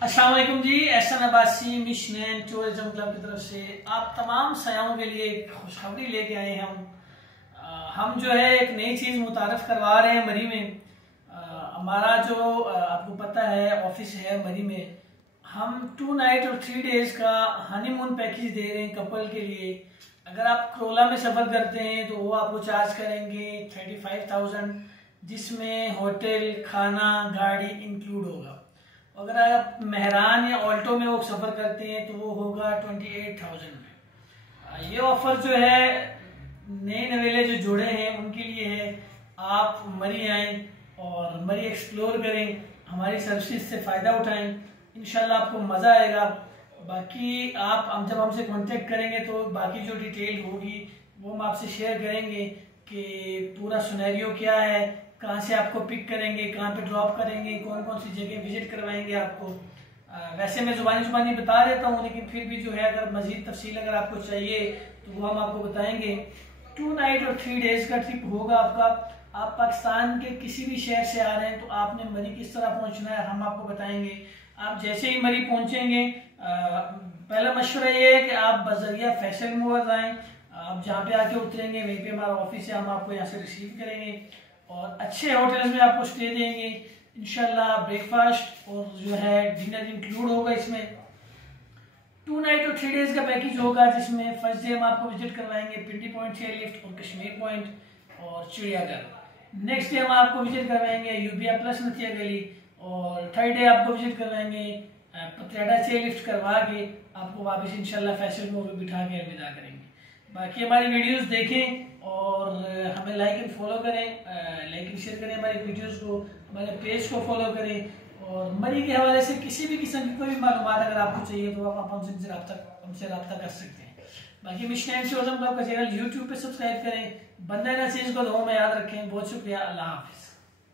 अस्सलाम वालेकुम जी। Ehsan Abbasi mission tourism club की तरफ से आप तमाम सयाहों के लिए खुशखबरी लेके आए हैं। हम जो है एक नई चीज़ मुतारफ़ करवा रहे हैं मरी में। हमारा जो आपको पता है ऑफिस है मरी में। हम 2 नाइट और 3 डेज का हनीमून पैकेज दे रहे हैं कपल के लिए। अगर आप करोला में सफ़र करते हैं तो वो आपको चार्ज करेंगे 35,000, जिसमें होटल, खाना, गाड़ी इंक्लूड होगा। अगर आप मेहरान या ऑल्टो में वो सफ़र करते हैं तो वो होगा 28,000 में। ये ऑफर जो है नए नवेले जो जुड़े हैं उनके लिए है। आप मरी आएँ और मरी एक्सप्लोर करें, हमारी सर्विस से फ़ायदा उठाएं, इंशाल्लाह आपको मज़ा आएगा। बाकी आप जब हमसे कांटेक्ट करेंगे तो बाकी जो डिटेल होगी वो हम आपसे शेयर करेंगे कि पूरा सिनेरियो क्या है, कहाँ से आपको पिक करेंगे, कहाँ पे ड्रॉप करेंगे, कौन कौन सी जगह विजिट करवाएंगे आपको। वैसे मैं जुबानी बता देता हूँ, लेकिन फिर भी जो है अगर मज़ीद तफसील अगर आपको चाहिए तो वो हम आपको बताएंगे। 2 नाइट और 3 डेज का ट्रिप होगा आपका। आप पाकिस्तान के किसी भी शहर से आ रहे हैं तो आपने मरी किस तरह पहुँचना है हम आपको बताएंगे। आप जैसे ही मरी पहुँचेंगे, पहला मशवरा ये है कि आप बजरिया फैसल मूवर्स आएँ। आप जहाँ पे आके उतरेंगे वहीं पे हमारा ऑफिस है, हम आपको यहाँ से रिसीव करेंगे और अच्छे होटल्स में आपको स्टे देंगे इंशाल्लाह। ब्रेकफास्ट और जो है डिनर इंक्लूड होगा इसमें। 2 नाइट और 3 डेज का पैकेज होगा, जिसमें फर्स्ट डे हम आपको विजिट करवाएंगे पिंडी पॉइंट, चेयरलिफ्ट और कश्मीर पॉइंट और चिड़ियाघर। नेक्स्ट डे हम आपको विजिट करवाएंगे यूबिया प्लस नथिया गली और थर्ड डे आपको विजिट करवाएंगे पतियाडा चेयरलिफ्ट करवा के आपको वापस इंशाल्लाह फैसल में बिठा के अलविदा करेंगे। बाकी हमारी वीडियोस देखें और हमें लाइक एंड फॉलो करें, लाइक एंड शेयर करें हमारी वीडियोस को, हमारे पेज को फॉलो करें और मरी के हवाले से किसी भी किस्म की कोई भी मालूमात अगर आपको चाहिए तो आप हमसे रब्ता कर सकते हैं। बाकी मिशन टूरिज्म क्लब का चैनल यूट्यूब पे सब्सक्राइब करें। बंदा नसीज को दुआ में याद रखें। बहुत शुक्रिया। अल्लाह हाफिज़।